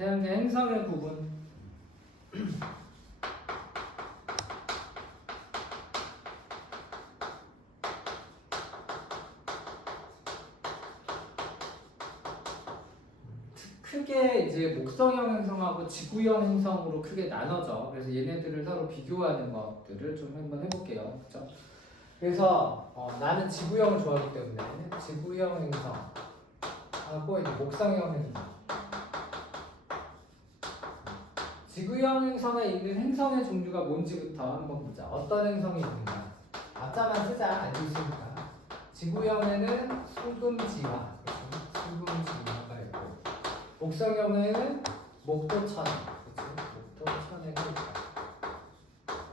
태양계 행성의 부분. 크게 이제 목성형 행성하고 지구형 행성으로 크게 나눠져. 그래서 얘네들을 서로 비교하는 것들을 좀 한번 해볼게요. 그렇죠? 그래서 나는 지구형을 좋아하기 때문에 지구형 행성하고 이제 목성형 행성. 지구형 행성에 있는 행성의 종류가 뭔지부터 한번 보자. 어떤 행성이 있는가? 앞자만 쓰자. 알고 있으니까. 지구형에는 소금지화, 소금지화가 있고, 목성형에는 목토천, 목토천의 있다.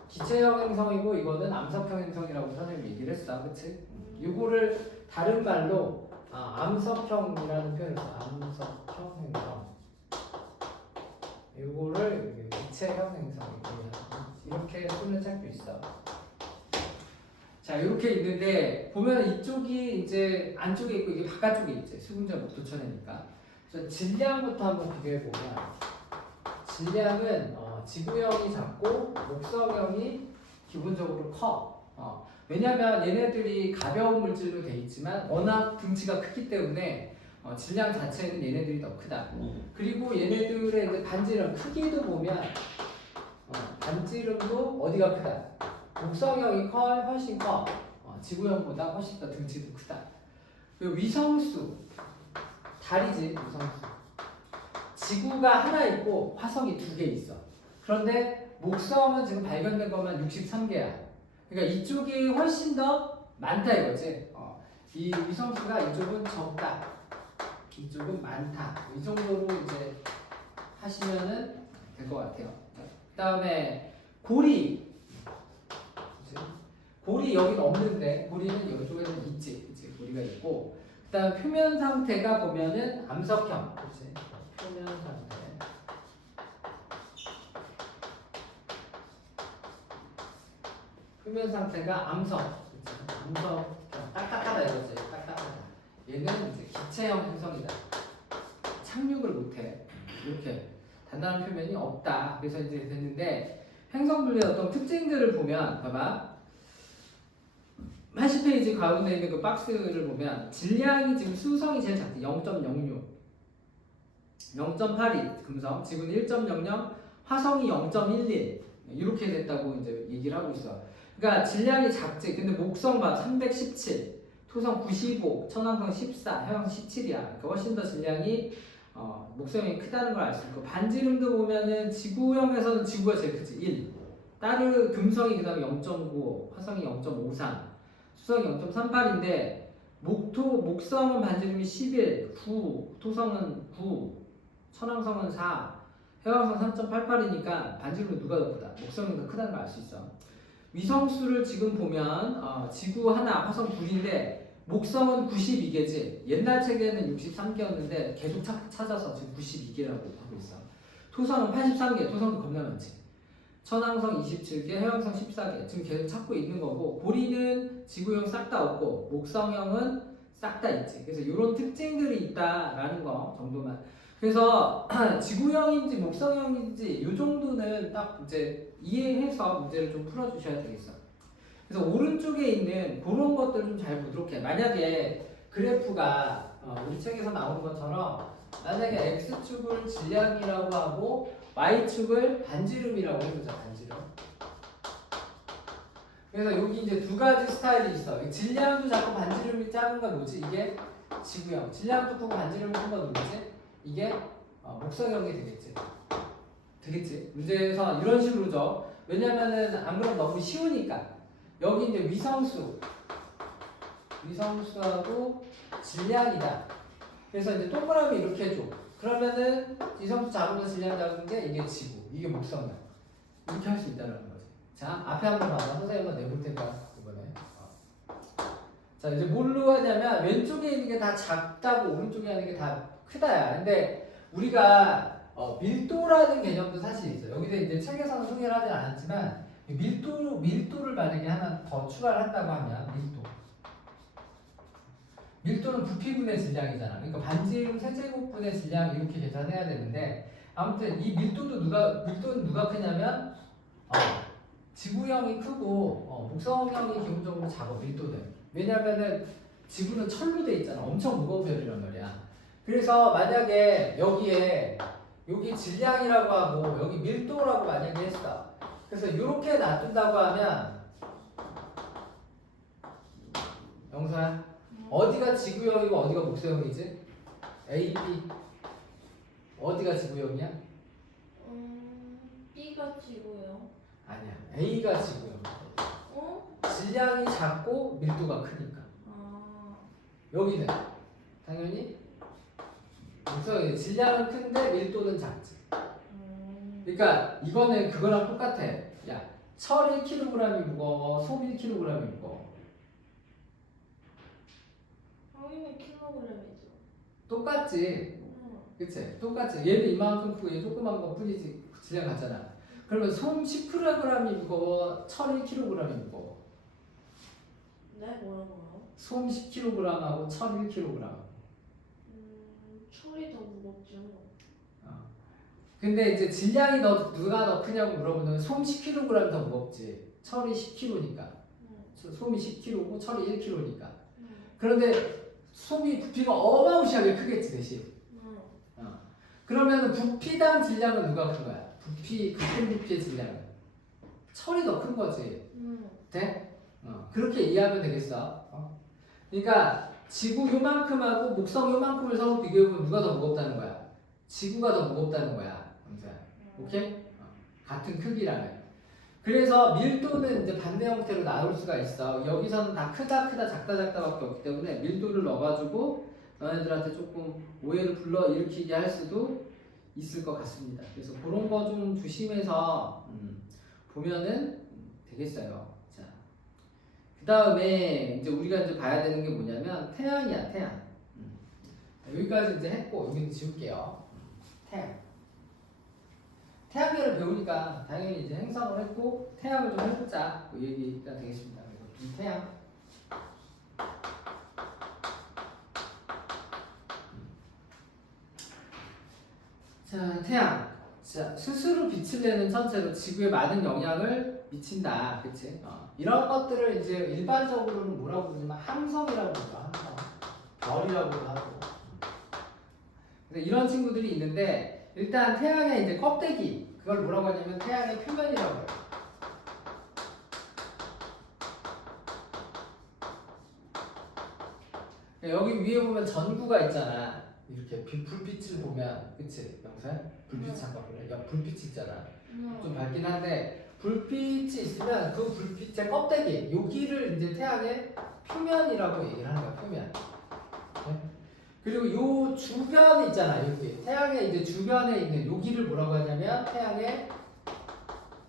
기체형 행성이고 이거는 암석형 행성이라고 선생님이 얘기를 했어, 그치? 이거를 다른 말로 암석형이라는 표현을 써. 암석형 행성. 이거를 기체형 행성이고 이렇게 쓰는 책도 있어. 자, 이렇게 있는데 보면 이쪽이 이제 안쪽에 있고 이게 바깥쪽에 있지. 수금자 목토천이니까. 그래서 질량부터 한번 비교해 보면 질량은 지구형이 작고 목성형이 기본적으로 커. 왜냐면 얘네들이 가벼운 물질로 돼 있지만 워낙 등치가 크기 때문에 질량 자체는 얘네들이 더 크다. 그리고 얘네들의 이제 반지름 크기도 보면 반지름도 어디가 크다. 목성형이 훨씬 커. 지구형보다 훨씬 더 등치도 크다. 그리고 위성수, 달이지 위성수. 지구가 하나 있고 화성이 2개 있어. 그런데 목성은 지금 발견된 것만 63개야. 그러니까 이쪽이 훨씬 더 많다 이거지. 이 위성수가 이쪽은 적다. 이쪽은 많다. 이 정도로 이제 하시면은 될 것 같아요. 그 다음에 고리. 고리 여기는 없는데 고리는 이쪽에는 있지. 그치? 고리가 있고. 그 다음 표면 상태가 보면은 암석형. 그치? 표면 상태. 표면 상태가 암석. 그치? 암석. 딱딱하다 이거지. 딱딱하다. 얘는 이제 기체형 행성이다. 착륙을 못해. 이렇게 단단한 표면이 없다. 그래서 이제 됐는데 행성분리의 어떤 특징들을 보면 봐봐. 80페이지 가운데 있는 그 박스를 보면 질량이 지금 수성이 제일 작지. 0.06, 0.82 금성, 지구는 1.00, 화성이 0.11 이렇게 됐다고 이제 얘기를 하고 있어. 그러니까 질량이 작지. 근데 목성 봐 317, 토성 95, 천왕성 14, 해왕성 17이야. 그러니까 훨씬 더 질량이 목성이 크다는 걸 알 수 있고, 반지름도 보면은 지구형에서는 지구가 제일 크지. 1. 다른 금성이 그다음에 0.95, 화성이 0.53, 수성이 0.38인데 목성은 반지름이 11, 9, 토성은 9, 천왕성은 4, 해왕성 3.88이니까 반지름은 누가 더 크다? 목성이 더 크다는 걸 알 수 있어. 위성수를 지금 보면 지구 하나, 화성 둘인데 목성은 92개지. 옛날 책에는 63개였는데 계속 찾아서 지금 92개라고 하고 있어. 토성은 83개, 토성도 겁나 많지. 천왕성 27개, 해왕성 14개. 지금 계속 찾고 있는 거고, 고리는 지구형 싹 다 없고 목성형은 싹 다 있지. 그래서 이런 특징들이 있다라는 거 정도만. 그래서 지구형인지 목성형인지 이 정도는 딱 이제 이해해서 문제를 좀 풀어주셔야 되겠어. 그래서 오른쪽에 있는 그런 것들 좀 잘 보도록 해. 만약에 그래프가 우리 책에서 나오는 것처럼 만약에 x축을 질량이라고 하고 y축을 반지름이라고 해보자. 반지름. 그래서 여기 이제 두 가지 스타일이 있어. 질량도 작고 반지름이 작은 건 뭐지? 이게 지구형. 질량도 크고 반지름이 큰 건 뭐지? 이게 목성형이 되겠지. 되겠지. 문제에서 이런 식으로 줘. 왜냐면은 안 그러면 너무 쉬우니까. 여기 이제 위성수하고 질량이다. 그래서 이제 동그라미 이렇게 해줘. 그러면은 위성수 작은 거 질량 작은 게 이게 지구, 이게 목성이야. 이렇게 할 수 있다는 거지. 자, 앞에 한번 봐봐. 선생님 한번 내볼 테니까 이번에. 자, 이제 뭘로 하냐면 왼쪽에 있는 게 다 작다고 오른쪽에 있는 게 다 크다야. 근데 우리가 밀도라는 개념도 사실 있어요. 여기서 이제 책에서는 소개를 하진 않았지만 밀도를 만약에 하나 더 추가를 한다고 하면 밀도는 부피분의 질량이잖아. 그러니까 반지름 세제곱분의 질량 이렇게 계산해야 되는데 아무튼 이 밀도는 누가 크냐면 지구형이 크고 목성형이 기본적으로 작아 밀도는. 왜냐면은 지구는 철로 돼 있잖아. 엄청 무거운 별이란 말이야. 그래서 만약에 여기에 여기 질량이라고 하고 여기 밀도라고 만약에 했어. 그래서 이렇게 놔둔다고 하면 영서야 어디가 지구형이고 어디가 목성형이지? A, B 어디가 지구형이야? B가 지고요. 아니야. A가 지구형. 질량이 작고 밀도가 크니까. 여기는 당연히 목성형이 질량은 큰데 밀도는 작지. 그러니까 이거는 그거랑 똑같아. 야, 철 1kg이 무거워, 솜 1kg이 무거워. 당연히 킬로그램이죠. 똑같지. 그치? 똑같지. 얘는 이만큼 크고 얘 조그만 거 뿐이지 질량 같잖아. 그러면 솜 10kg이 무거워, 철 1kg이 무거워. 네, 뭐라고요? 솜 10kg하고 철 1kg. 철이 더 무겁죠. 근데 이제 질량이 누가 더 크냐고 물어보면 솜 10kg 더 무겁지. 철이 10kg니까. 솜이 10kg고 철이 1kg니까. 그런데 솜이 부피가 어마무시하게 크겠지 대신. 그러면 부피당 질량은 누가 큰 거야? 같은 부피의 질량은 철이 더 큰 거지. 돼? 그렇게 이해하면 되겠어. 그러니까 지구 요만큼하고 목성 요만큼을 서로 비교해보면 누가 더 무겁다는 거야? 지구가 더 무겁다는 거야. 오케이? 같은 크기라면. 그래서 밀도는 이제 반대 형태로 나올 수가 있어. 여기서는 다 크다 작다밖에 없기 때문에 밀도를 넣어가지고 너네들한테 조금 오해를 불러일으키게 할 수도 있을 것 같습니다. 그래서 그런 거 좀 조심해서 보면은 되겠어요. 자, 그 다음에 이제 우리가 이제 봐야 되는 게 뭐냐면 태양이야, 태양. 여기까지 이제 했고 여기는 지울게요. 태양. 태양계를 배우니까 당연히 이제 행성을 했고 태양을 좀 해보자 그 얘기가 되겠습니다. 이 태양. 자, 태양. 자, 스스로 빛을 내는 천체로 지구에 많은 영향을 미친다. 그치? 이런 것들을 이제 일반적으로는 뭐라고 부르냐면 함성이라고 부르죠. 함성. 별이라고도 하고. 이런 친구들이 있는데 일단 태양의 이제 껍데기 그걸 뭐라고 하냐면 태양의 표면이라고 해요. 여기 위에 보면 전구가 있잖아. 이렇게 불빛을 보면, 그치? 영상? 불빛 잠깐 보래. 야, 불빛 있잖아. 좀 밝긴 한데 불빛이 있으면 그 불빛의 껍데기, 여기를 이제 태양의 표면이라고 얘기를 하는 거야. 표면. 네? 그리고 요 주변에 있잖아. 여기 태양의 이제 주변에 있는 여기를 뭐라고 하냐면 태양의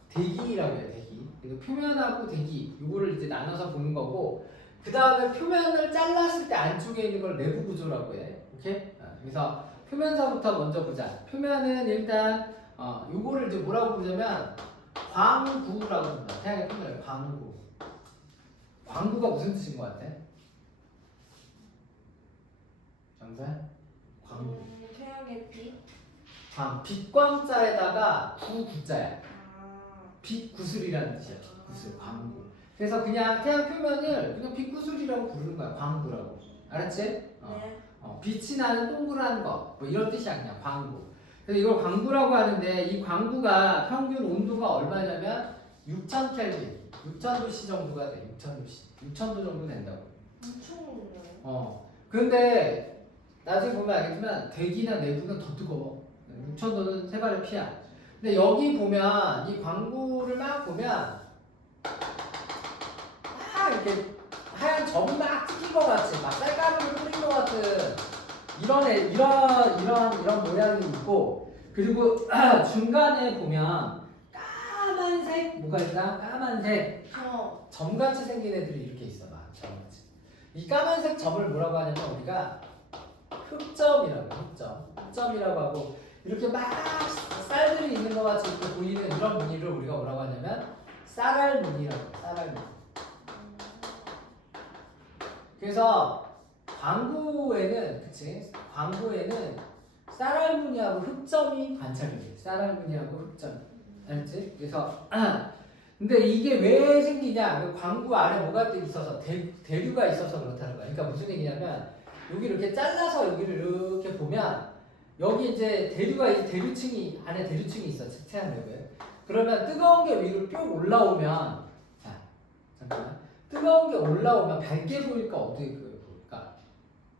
대기라고 해요. 대기. 그래서 표면하고 대기 요거를 이제 나눠서 보는 거고. 그 다음에 표면을 잘랐을 때 안쪽에 있는 걸 내부 구조라고 해. 오케이? 그래서 표면서부터 먼저 보자. 표면은 일단 요거를 이제 뭐라고 부르냐면 광구라고 합니다. 태양의 표면을 광구. 광구가 무슨 뜻인 것 같아? 정선? 광구. 태양의 빛. 빛광자에다가 구구자야. 빛구슬이라는 뜻이야. 빛구슬, 광구. 그래서 그냥 태양 표면을 그냥 빛구슬이라고 부르는 거야. 광구라고. 알았지? 네. 빛이 나는 동그란 거. 뭐 이런 뜻이 아니야. 광구. 그래서 이걸 광구라고 하는데 이 광구가 평균 온도가 얼마냐면 6,000 켈빈. 6,000도씨 정도가 돼. 6,000도씨. 6,000도 정도 된다고. 엄청 높네요. 근데 나중에 보면 알겠지만 대기나 내부는 더 뜨거워. 6,000도는 세 발의 피야. 근데 여기 보면 이 광구를 막 보면 막 이렇게 하얀 점이 막 찍힌 것 같이 막 쌀가루를 뿌린 것 같은 이런 모양이 있고 그리고 중간에 보면 까만색 뭐가 있나? 까만색 점같이 생긴 애들이 이렇게 있어 막 점같이. 이 까만색 점을 뭐라고 하냐면 우리가 흑점이라고 흑점이라고 하고 이렇게 막 쌀들이 있는 것 같이 이렇게 보이는 이런 무늬를 우리가 뭐라고 하냐면 쌀알무늬라고 쌀알무늬. 그래서 광구에는 쌀알무늬하고 흑점이 관찰이 돼. 쌀알무늬하고 흑점. 알지? 그래서 근데 이게 왜 생기냐? 그 광구 아래 뭐가 있어서 대류가 있어서 그렇다는 거야. 그러니까 무슨 얘기냐면 여기 이렇게 잘라서 여기를 이렇게 보면 여기 이제 대류층이 안에 대류층이 있어. 태양력에. 그러면 뜨거운 게 위로 쭉 올라오면 자 잠깐만 뜨거운 게 올라오면 밝게 보일까 어떻게 보일까?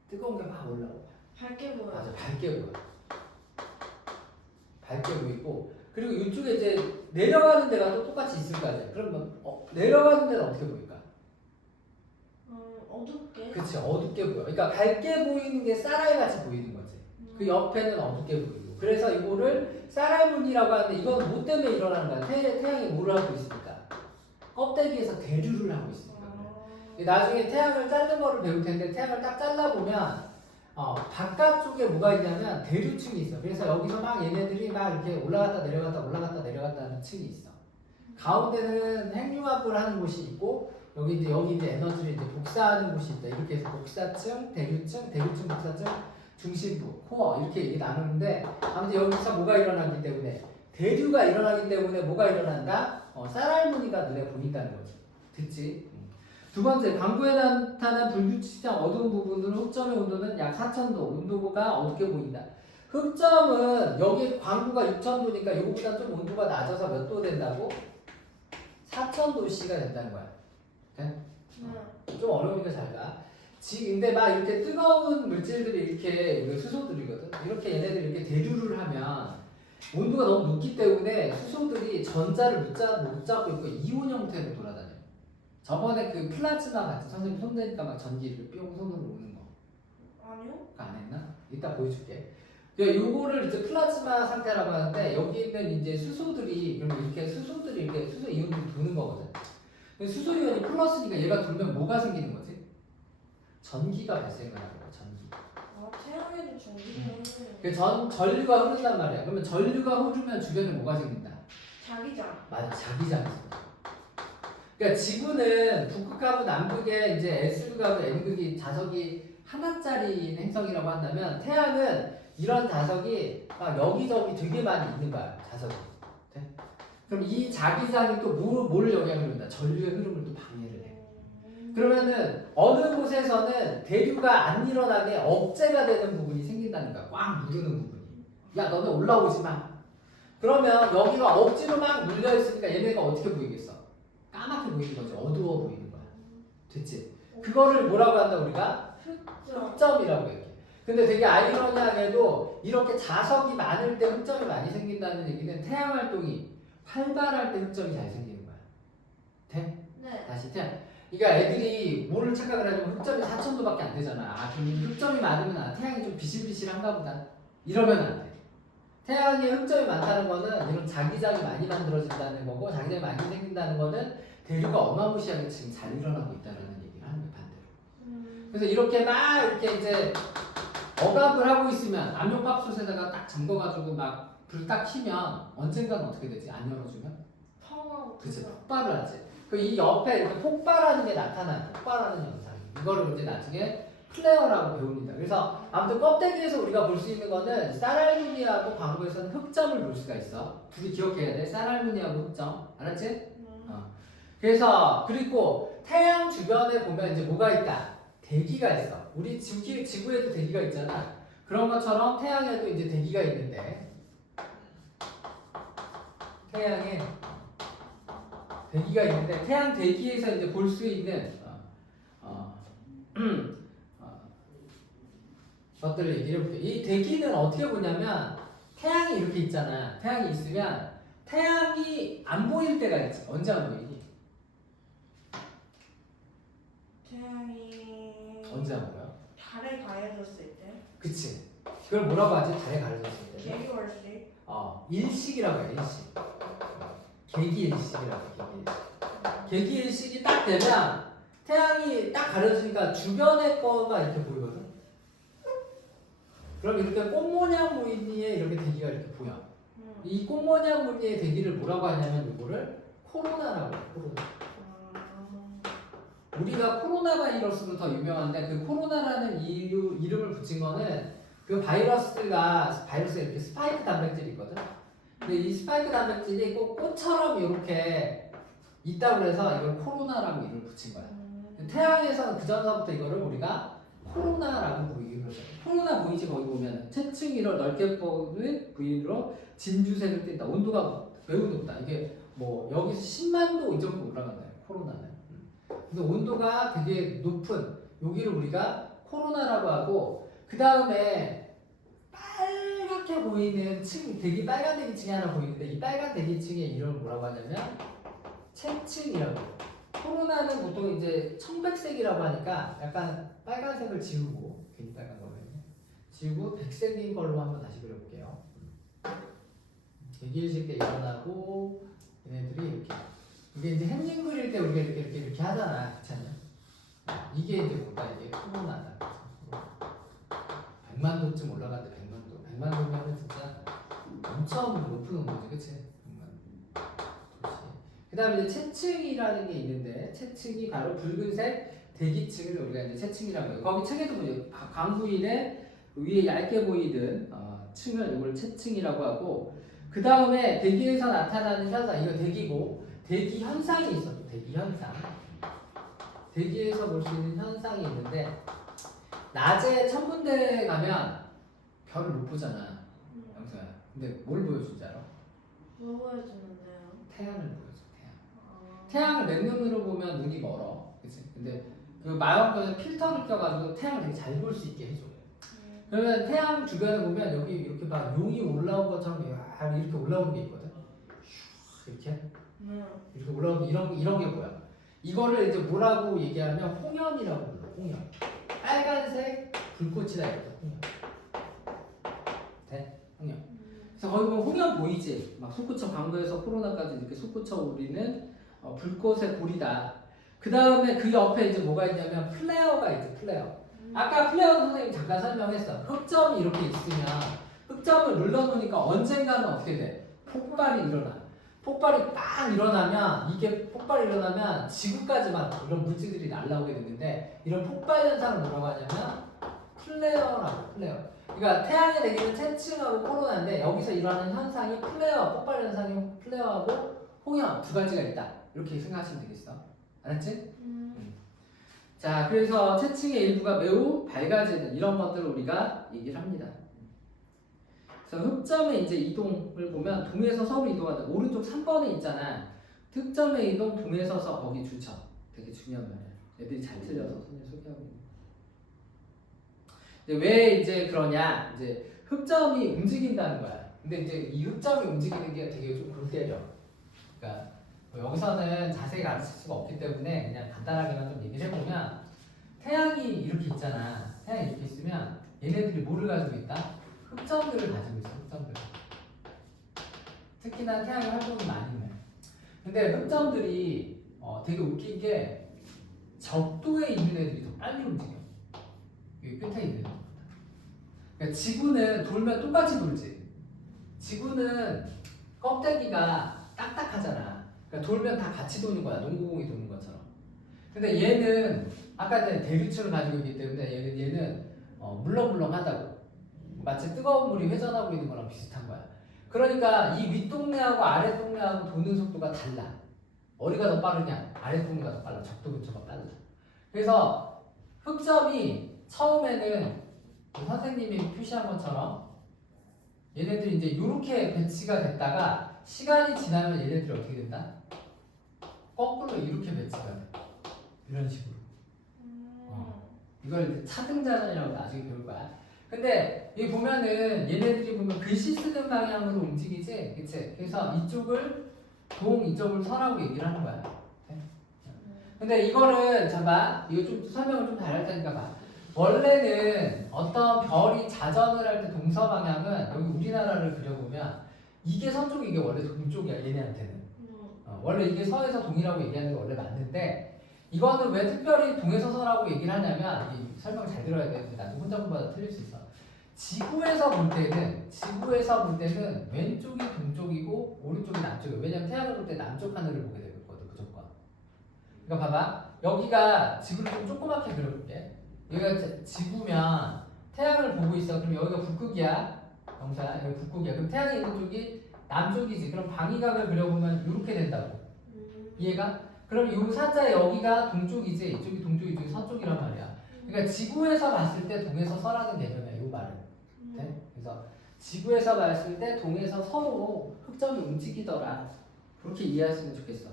뜨거운 게 막 올라오고 밝게 보여. 맞아 밝게 보여. 밝게 보이고 그리고 이쪽에 이제 내려가는 데가 또 똑같이 있을 거 아니야. 그러면 내려가는 데는 어떻게 보일까? 어둡게. 그치 어둡게 보여. 그러니까 밝게 보이는 게 쌀알 같이 보이는 거지. 그 옆에는 어둡게 보이고. 그래서 이거를 쌀알무늬라고 하는데 이건 뭐 때문에 일어나는 거야? 태양이 뭘 하고 있으니까? 껍데기에서 대류를 하고 있으니까 그래. 나중에 태양을 자르는 거를 배울 텐데 태양을 딱 잘라보면 바깥쪽에 뭐가 있냐면 대류층이 있어. 그래서 여기서 막 얘네들이 막 이렇게 올라갔다 내려갔다 하는 층이 있어. 가운데는 핵융합을 하는 곳이 있고 여기 이제 에너지를 이제 복사하는 곳이 있다. 이렇게 해서 복사층, 대류층, 복사층, 중심부, 코어 이렇게 얘기 나누는데 아무튼 여기서 뭐가 일어나기 때문에 대류가 일어나기 때문에 뭐가 일어난다? 쌀알무늬가 눈에 보인다는 거지. 듣지? 두 번째, 광구에 나타난 불규칙한 어두운 부분으로 흑점의 온도는 약 4000도, 온도가 어둡게 보인다. 흑점은 여기 광구가 6000도니까 이거보다 좀 온도가 낮아서 몇 도 된다고? 4000도씨가 된다는 거야. 네? 좀 어려우니까 잘 가. 근데 막 이렇게 뜨거운 물질들이 이렇게 수소들이거든. 이렇게 얘네들이 이렇게 대류를 하면 온도가 너무 높기 때문에 수소들이 전자를 못 잡고 있고 이온 형태로 돌아다녀. 저번에 그 플라즈마 같은 선생님 손 대니까 막 전기를 뿅 손으로 오는 거. 아니요. 그거 안 했나? 이따 보여줄게. 요거를 이제 플라즈마 상태라고 하는데 여기 있는 이제 수소들이 이렇게 수소 이온들이 도는 거거든. 수소 이온이 플러스니까 얘가 돌면 뭐가 생기는 거지? 전기가 발생을 하는 거야. 전기. 태양에도 전기는 그 전류가 흐른단 말이야. 그러면 전류가 흐르면 주변에 뭐가 생긴다? 자기장. 맞아, 자기장이 생겨. 그러니까 지구는 북극하고 남극에 이제 S극하고 N극이 자석이 하나짜리 행성이라고 한다면 태양은 이런 자석이 막 여기저기 되게 많이 있는 거야. 자석이. 네? 그럼 이 자기장이 또 뭘 영향을 준다? 전류의 흐름을 또 방해를 해. 그러면은 어느 곳에서는 대류가 안 일어나게 억제가 되는 부분이 생긴다는 거야. 꽉 누르는 부분이. 야, 너네 올라오지 마. 그러면 여기가 억지로 막 눌려 있으니까 얘네가 어떻게 보이겠어? 까맣게 보이는 거지. 어두워 보이는 거야. 됐지? 그거를 뭐라고 한다 우리가? 흑점이라고 얘기해. 근데 되게 아이러니하게도 이렇게 자석이 많을 때 흑점이 많이 생긴다는 얘기는 태양 활동이 활발할 때 흑점이 잘 생기는 거야. 돼? 네. 다시 태양. 그러니까 애들이 뭐를 착각을 하냐면 흑점이 4000도밖에 안 되잖아. 그럼 흑점이 많으면 태양이 좀 비실비실한가 보다. 이러면 안 돼. 태양에 흑점이 많다는 거는 이런 자기장이 많이 만들어진다는 거고 자기장이 많이 생긴다는 거는 대류가 어마무시하게 지금 잘 일어나고 있다는 얘기를 하는 거야, 반대로. 그래서 이렇게 막 이렇게 이제 억압을 하고 있으면 압력밥솥에다가 딱 잠궈가지고 막 불 딱 켜면 언젠가는 어떻게 되지? 안 열어주면? 펑하고. 그치, 폭발을 하지. 이 옆에 이렇게 폭발하는 게 나타나요. 폭발하는 현상. 이거를 이제 나중에 플레어라고 배웁니다. 그래서 아무튼 껍데기에서 우리가 볼 수 있는 거는 쌀알무늬하고 광구에서는 흑점을 볼 수가 있어. 둘이 기억해야 돼. 쌀알무늬하고 흑점. 알았지? 그래서 그리고 태양 주변에 보면 이제 뭐가 있다? 대기가 있어. 우리 지구에도 대기가 있잖아. 그런 것처럼 태양에도 이제 대기가 있는데 태양에 대기가 있는데 태양 대기에서 이제 볼 수 있는 것들을 얘기를 해볼게요. 이 대기는 어떻게 보냐면 태양이 이렇게 있잖아. 태양이 있으면 태양이 안 보일 때가 있지. 언제 안 보이니? 태양이 언제 안 보여? 달에 가려졌을 때. 그치. 그걸 뭐라고 하지? 달에 가려졌을 때. 개월씩. 일식이라고 해. 일식. 개기일식이라고 해. 개기일식이 딱 되면 태양이 딱 가려지니까 주변의 거가 이렇게 보이거든. 그럼 이렇게 꽃 모양 무늬에 이렇게 대기가 이렇게 보여. 이 꽃 모양 무늬의 대기를 뭐라고 하냐면 이거를 코로나라고 해. 코로나. 우리가 코로나 바이러스로 더 유명한데 그 코로나라는 이름을 붙인 거는 그 바이러스가 이렇게 스파이크 단백질이 있거든. 근데 이 스파이크 단백질이 꼭 꽃처럼 이렇게 있다고 해서 이걸 코로나라고 이름을 붙인 거야. 태양에서는 그 전서부터 이거를 우리가 코로나라고 부르기로 했어요. 코로나 보이지? 거기 보면 채층위로 넓게 뻗은 부위로 진주색을 띈다. 온도가 매우 높다. 이게 뭐 여기서 10만 도 이 정도 올라간다. 코로나는. 그래서 온도가 되게 높은 여기를 우리가 코로나라고 하고, 그 다음에 빨갛게 보이는 층, 빨간 대기층이 하나 보이는데 이 빨간 대기층의 이름을 뭐라고 하냐면 채층이라고 해요. 코로나는 보통 이제 청백색이라고 하니까 약간 빨간색을 지우고, 괜히 빨간 거거든요. 지우고 백색인 걸로 한번 다시 그려볼게요. 대기일식 때 일어나고 얘네들이 이렇게, 이게 이제 햇님 그릴 때 우리가 이렇게 하잖아, 그렇지 않냐? 이게 이제 뭔가 이게 코로나다. 100만 도쯤 올라갔는데 100만 도. 100만 도면은 진짜 엄청 높은 온도지, 그치? 100만 도시. 그 다음에 이제 채층이라는 게 있는데, 채층이 바로 붉은색 대기층을 우리가 이제 채층이라고 해요. 거기 책에도 보면 광부인의 위에 얇게 보이던 층을 이걸 채층이라고 하고, 그 다음에 대기에서 나타나는 현상, 이거 대기고, 대기 현상이 있어. 대기 현상. 대기에서 볼 수 있는 현상이 있는데, 낮에 천문대에 가면 별을 못 보잖아, 영서야. 근데 뭘 보여주지 알아? 뭐 보여주는데요? 태양을 보여줘. 태양을 맨눈으로 보면 눈이 멀어, 그치? 근데 그 마약관에 필터를 껴가지고 태양을 되게 잘 볼 수 있게 해줘. 그러면 태양 주변에 보면 여기 이렇게 막 용이 올라온 것처럼 이렇게 올라오는 게 있거든. 이렇게 이렇게 올라오는 이런 게 보여. 이거를 이제 뭐라고 얘기하면 홍염이라고 불러. 홍염. 빨간색 불꽃이다 이거죠. 홍염. 돼? 홍염. 그래서 거기 보면 홍염 보이지? 막 솟구쳐, 광고에서 코로나까지 이렇게 솟구쳐 오르는 불꽃의 고리다. 그 다음에 그 옆에 이제 뭐가 있냐면 플레어가 있죠. 플레어. 아까 플레어 선생님이 잠깐 설명했어. 흑점이 이렇게 있으면 흑점을 눌러놓으니까 언젠가는 어떻게 돼? 폭발이 일어나. 폭발이 딱 일어나면, 이게 폭발이 일어나면 지구까지 막 이런 물질들이 날라오게 되는데, 이런 폭발 현상을 뭐라고 하냐면 플레어라고. 플레어. 그러니까 태양의 대기는 채층하고 코로나인데, 여기서 일어나는 현상이 플레어, 폭발 현상이 플레어하고 홍염 두 가지가 있다. 이렇게 생각하시면 되겠어. 알았지? 자, 그래서 채층의 일부가 매우 밝아지는 이런 것들을 우리가 얘기를 합니다. 그래서 흑점의 이제 이동을 보면 동에서 서로 이동한다. 오른쪽 3번에 있잖아. 흑점의 이동, 동에서 서, 거기 주쳐. 되게 중요한 말이야. 애들이 잘 틀려서 선생님 소개하고 있는. 왜 이제 그러냐? 이제 흑점이 움직인다는 거야. 근데 이제 이 흑점이 움직이는 게 되게 좀 골 때려. 그러니까 뭐 여기서는 자세히 가르칠 수가 없기 때문에 그냥 간단하게만 좀 얘기를 해보면, 태양이 이렇게 있잖아. 태양이 이렇게 있으면 얘네들이 뭐를 가지고 있다? 흑점들을 가지고 있어. 흑점들. 특히나 태양이 활동이 많이 해. 근데 흑점들이 되게 웃긴 게 적도에 있는 애들이 더 빨리 움직여. 여기 끝에 있는 애들. 그러니까 지구는 돌면 똑같이 돌지. 지구는 껍데기가 딱딱하잖아. 그러니까 돌면 다 같이 도는 거야. 농구공이 도는 것처럼. 근데 얘는 아까 전에 대류층을 가지고 있기 때문에 얘는 물렁물렁하다고. 마치 뜨거운 물이 회전하고 있는 거랑 비슷한 거야. 그러니까 이 윗동네하고 아랫동네하고 도는 속도가 달라. 어디가 더 빠르냐? 아랫동네가 더 빨라. 적도 근처가 빨라. 그래서 흑점이 처음에는 선생님이 표시한 것처럼 얘네들이 이제 이렇게 배치가 됐다가 시간이 지나면 얘네들이 어떻게 된다? 거꾸로 이렇게 배치가 돼. 이런 식으로. 이걸 이제 차등자전이라고 나중에 배울 거야. 근데 여기 보면은 얘네들이 보면 글씨 쓰는 방향으로 움직이지, 그치? 그래서 이쪽을 동, 이쪽을 서라고 얘기를 하는 거야. 근데 이거를 잠깐, 이거 좀 설명을 좀 다를 테니까 봐. 원래는 어떤 별이 자전을 할 때 동서 방향은 여기 우리나라를 그려보면 이게 서쪽, 이게 원래 동쪽이야, 얘네한테는. 원래 이게 서에서 동이라고 얘기하는 게 원래 맞는데, 이거는 왜 특별히 동에서 서라고 얘기를 하냐면, 이 설명을 잘 들어야 되는데 나도 혼자 공부하다 틀릴 수 있어. 지구에서 볼 때는 왼쪽이 동쪽이고 오른쪽이 남쪽이에요. 왜냐면 태양을 볼 때 남쪽 하늘을 보게 되거든, 무조건. 그러니까 봐봐, 여기가 지구를 좀 조그맣게 그려볼게. 여기가 지구면 태양을 보고 있어. 그럼 여기가 북극이야. 영사야. 여기 북극이야. 그럼 태양이 있는 쪽이 남쪽이지. 그럼 방위각을 그려보면 이렇게 된다고. 이해가? 그럼 이 사자 여기가 동쪽이지. 이쪽이 동쪽이 이쪽이 서쪽이란 말이야. 그러니까 지구에서 봤을 때 동에서 서라는 개념이야. 이 말은. 네? 그래서 지구에서 봤을 때 동에서 서로 흑점이 움직이더라. 그렇게 이해하시면 좋겠어.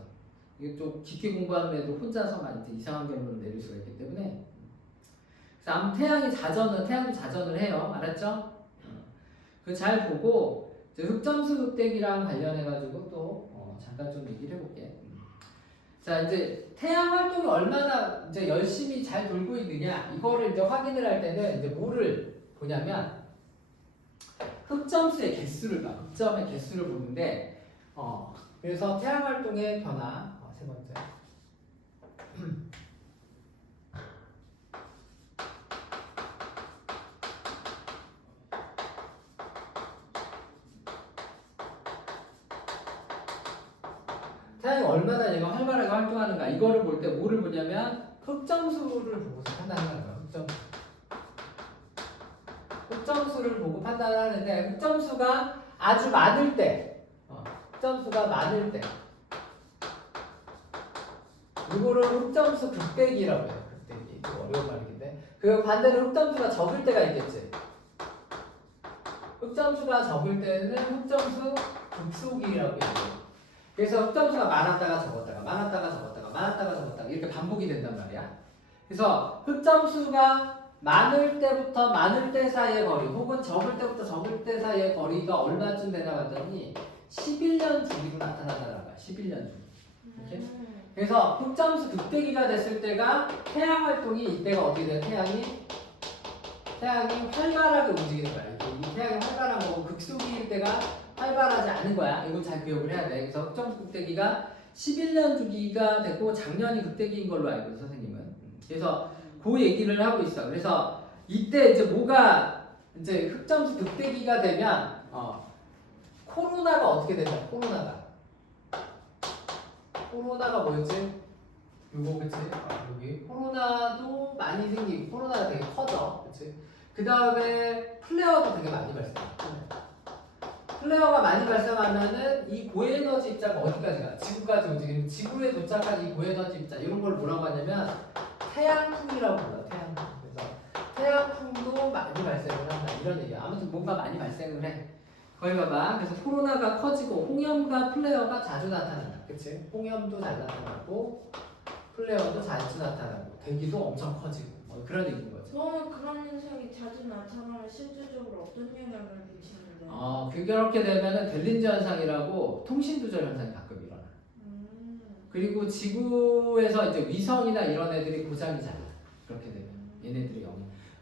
이게 좀 깊게 공부하는 애들 혼자서만 이제 이상한 결론을 내릴 수가 있기 때문에. 그래서 아무 태양도 자전을 해요. 알았죠? 그 잘 보고 이제 흑점수 흑대기랑 관련해가지고 또 잠깐 좀 얘기를 해볼게. 자, 이제 태양 활동이 얼마나 이제 열심히 잘 돌고 있느냐 이거를 이제 확인을 할 때는 이제 뭐를 보냐면 흑점수의 개수를 봐. 흑점의 개수를 보는데 그래서 태양 활동의 변화 세 번째. 태양이 얼마나 얘가 활발하게 활동하는가 이거를 볼 때 뭐를 보냐면 흑점수를 보고서 판단하는 거야. 흑점수를 보고 판단을 하는데 흑점수가 아주 많을 때 흑점수가 많을 때 이거를 흑점수 극대기라고 해요. 극대기. 이거 어려운 말이긴데 그 반대로 흑점수가 적을 때가 있겠지. 흑점수가 적을 때는 흑점수 극소기라고 해요. 그래서 흑점수가 많았다가 적었다가 많았다가 적었다가 많았다가 적었다가 이렇게 반복이 된단 말이야. 그래서 흑점수가 많을 때부터 많을 때 사이의 거리 혹은 적을 때부터 적을 때 사이의 거리가 얼마쯤 되나 봤더니 11년 주기로 나타나더라고요. 11년 주기. 이렇게? 그래서 흑점수 극대기가 됐을 때가 태양 활동이 이때가 어떻게 돼요? 태양이 활발하게 움직이는 거야. 이 태양이 활발한 거고 극소기일 때가 활발하지 않은 거야. 이거 잘 기억을 해야 돼. 그래서 흑점수 극대기가 11년 주기가 됐고 작년이 극대기인 걸로 알고 있어 선생님은. 그래서 그 얘기를 하고 있어. 그래서 이때 이제 뭐가 이제 흑점수 극대기가 되면 코로나가 어떻게 되냐? 코로나가 뭐였지? 요거 그치? 여기 코로나도 많이 생기고 코로나가 되게 커져. 그치? 그 다음에 플레어도 되게 많이 발생해. 플레어가 많이 발생하면은 이 고에너지 입자가 어디까지 가? 지구까지 움직이는 지구에 도착한 이 고에너지 입자 이런 걸 뭐라고 하냐면 태양풍이라고 불러요. 태양풍. 그래서 태양풍도 많이 발생을 한다. 이런 얘기야. 아무튼 뭔가 많이 발생을 해. 거기 봐봐. 그래서 코로나가 커지고 홍염과 플레어가 자주 나타난다. 그치? 홍염도 잘 나타나고 플레어도 자주 나타나고 대기도 엄청 커지고 그런 얘기인 거지. 저는 그런 현상이 자주 나타나면 실질적으로 어떤 영향을 미치는데? 그렇게 되면은 델린즈 현상이라고 통신 두절 현상이 가끔 일어나. 그리고 지구에서 이제 위성이나 이런 애들이 고장이 잘 나. 그렇게 되면 얘네들이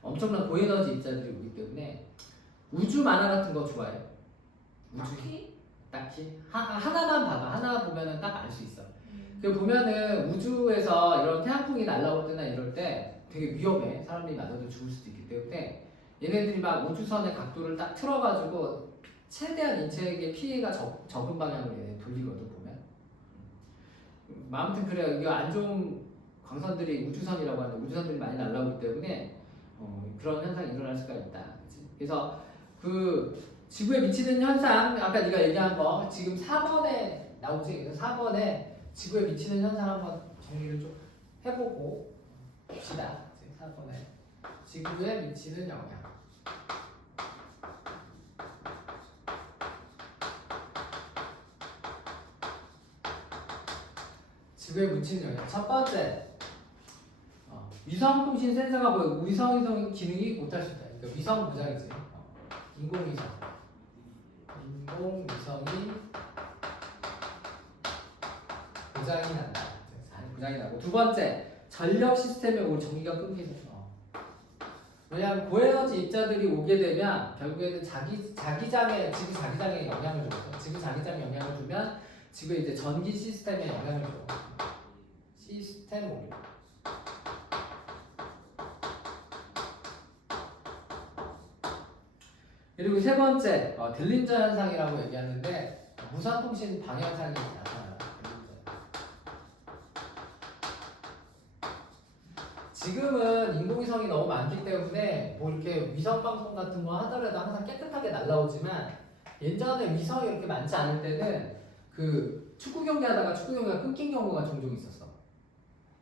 엄청난 고에너지 입자들이 오기 때문에 우주 만화 같은 거 좋아해? 딱히? 하나만 봐봐. 하나 보면은 딱 알 수 있어. 그 보면은 우주에서 이런 태양풍이 날라올 때나 이럴 때 되게 위험해. 사람들이 맞아도 죽을 수도 있기 때문에 얘네들이 막 우주선의 각도를 딱 틀어가지고 최대한 인체에게 피해가 적은 방향으로 얘네 돌리거든 보면. 아무튼 그래요. 이게 안 좋은 광선들이 우주선이라고 하는데 우주선들이 많이 날라오기 때문에 그런 현상이 일어날 수가 있다. 그치? 그래서 그 지구에 미치는 현상 아까 네가 얘기한 거 지금 4번에 나오지. 그래서 4번에 지구에 미치는 현상 한번 정리를 좀 해보고 봅시다. 4번에 지구에 미치는 영향. 지구에 미치는 영향. 첫 번째 위성통신 센서가 뭐예요? 위성 기능이 못할 수 있다. 그러니까 위성 무장이지. 인공위성이 고장이 난다. 고장이 나고 두 번째 전력 시스템에 올 전기가 끊기죠. 왜냐하면 고에너지 입자들이 오게 되면 결국에는 자기장에 영향을 줘요. 지구 자기장에 영향을 주면 지구의 이제 전기 시스템에 영향을 줘. 시스템 오류. 그리고 세 번째 델린저 현상이라고 얘기하는데 무선통신 방해현상이 나타나요. 지금은 인공위성이 너무 많기 때문에 뭐 이렇게 위성방송 같은 거 하더라도 항상 깨끗하게 날라오지만 예전에 위성이 이렇게 많지 않을 때는 그 축구 경기 하다가 축구 경기가 끊긴 경우가 종종 있었어.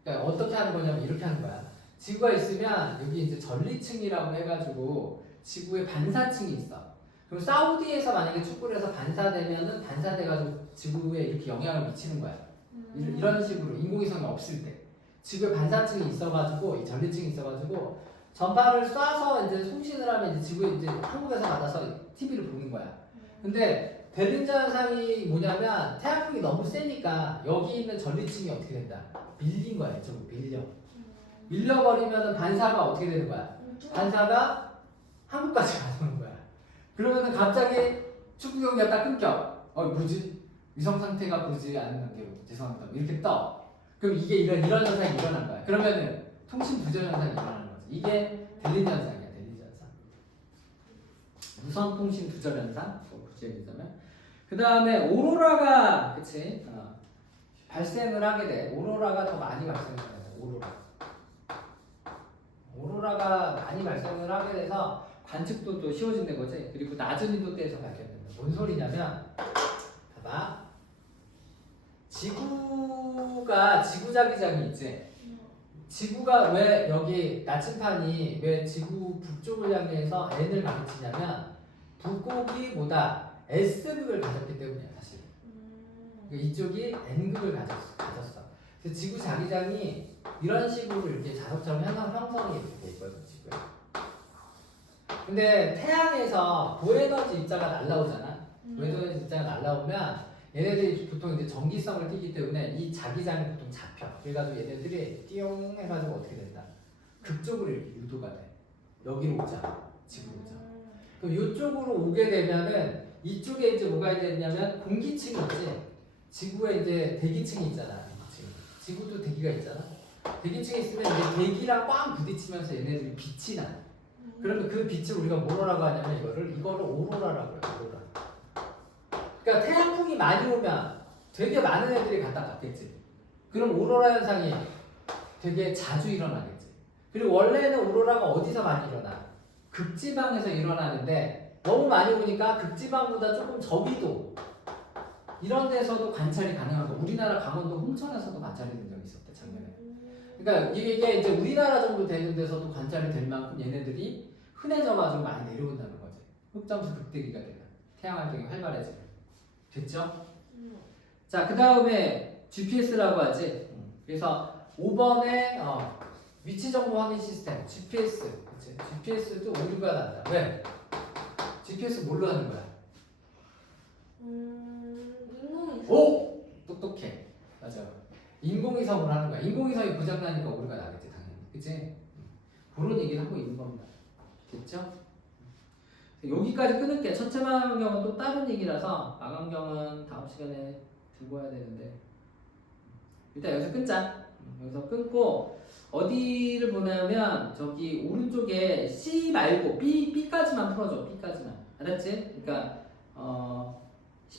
그러니까 어떻게 하는 거냐면 이렇게 하는 거야. 지구가 있으면 여기 이제 전리층이라고 해가지고 지구에 반사층이 있어. 그럼 사우디에서 만약에 축구를 해서 반사되면은 반사돼가지고 지구에 이렇게 영향을 미치는 거야. 이런 식으로 인공위성이 없을 때 지구에 반사층이 있어가지고 이 전리층이 있어가지고 전파를 쏴서 이제 송신을 하면 이제 지구에 이제 한국에서 받아서 TV를 보는 거야. 근데 델린저 현상이 뭐냐면 태양풍이 너무 세니까 여기 있는 전리층이 어떻게 된다? 밀린 거야. 이쪽으로 밀려버리면은 반사가 어떻게 되는 거야? 반사가 한국까지 가는 거야. 그러면은 갑자기 축구 경기가 딱 끊겨. 뭐지? 위성 상태가 보지 않는 관계로 죄송합니다. 이렇게 떠. 그럼 이게 이런 현상이 일어난 거야. 그러면은 통신 부전 현상이 일어나는 거지. 이게 델린 현상이야. 델린 현상. 무선 통신 두절 현상. 굳이 얘기하자면. 그 다음에 오로라가 그치? 발생을 하게 돼. 오로라가 더 많이 발생을 하게 돼. 오로라가 많이 발생을 하게 돼서 관측도 또 쉬워진다는 거지. 그리고 낮은 인도대에서 발견된다. 뭔 소리냐면 봐봐. 지구가 지구자기장이 있지. 지구가 왜 여기 나침판이 왜 지구 북쪽을 향해서 N을 가르치냐면 북극이보다 S극을 가졌기 때문이야 사실. 그러니까 이쪽이 N극을 가졌어. 그래서 지구 자기장이 이런 식으로 이렇게 자석처럼 형성이 이렇게 돼 있거든 지구에. 근데 태양에서 고에너지 입자가 날라오잖아. 고에너지 입자가 날라오면 얘네들이 보통 이제 전기성을 띠기 때문에 이 자기장이 보통 잡혀. 그래가지고 얘네들이 띠용 해가지고 어떻게 된다? 극적으로 이렇게 유도가 돼. 여기로 오자. 지구로 오자. 그럼 이쪽으로 오게 되면은 이쪽에 이제 뭐가 되냐면 공기층이 있지. 지구에 이제 대기층이 있잖아. 대기층. 지구도 대기가 있잖아. 대기층에 있으면 이제 대기랑 꽝 부딪히면서 얘네들이 빛이 나. 그러면 그 빛을 우리가 뭐라고 하냐면 이거를 오로라라고 해요. 오로라. 그러니까 태양풍이 많이 오면 되게 많은 애들이 갖다 받겠지. 그럼 오로라 현상이 되게 자주 일어나겠지. 그리고 원래는 오로라가 어디서 많이 일어나? 극지방에서 일어나는데 너무 많이 오니까 극지방보다 조금 저기도 이런 데서도 관찰이 가능한 거. 우리나라 강원도 홍천에서도 관찰이 된 적이 있었대 작년에. 그러니까 이게 이제 우리나라 정도 되는 데서도 관찰이 될 만큼 얘네들이 흔해져가지고 많이 내려온다는 거지. 흑점수 극대기가 되면 태양 활동이 활발해지면. 됐죠? 자, 그 다음에 GPS라고 하지. 그래서 5번에 위치 정보 확인 시스템 GPS. 그치? GPS도 오류가 난다. 왜? GPS 뭘로 하는 거야? 인공위성. 오! 똑똑해. 맞아. 인공위성으로 하는 거야. 인공위성이 고장나니까 오류가 나겠지 당연히. 그치? 그런 얘기를 하고 있는 겁니다. 됐죠? 여기까지 끊을게. 천체 망원경은 또 다른 얘기라서 망원경은 다음 시간에 들고 와야 되는데 일단 여기서 끊자. 여기서 끊고 어디를 보냐면 저기 오른쪽에 C 말고 B까지만 풀어줘. B까지만. 알았지? 그러니까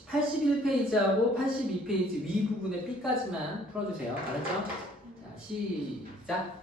81페이지하고 82페이지 위 부분의 B까지만 풀어주세요. 알았죠? 자, 시작.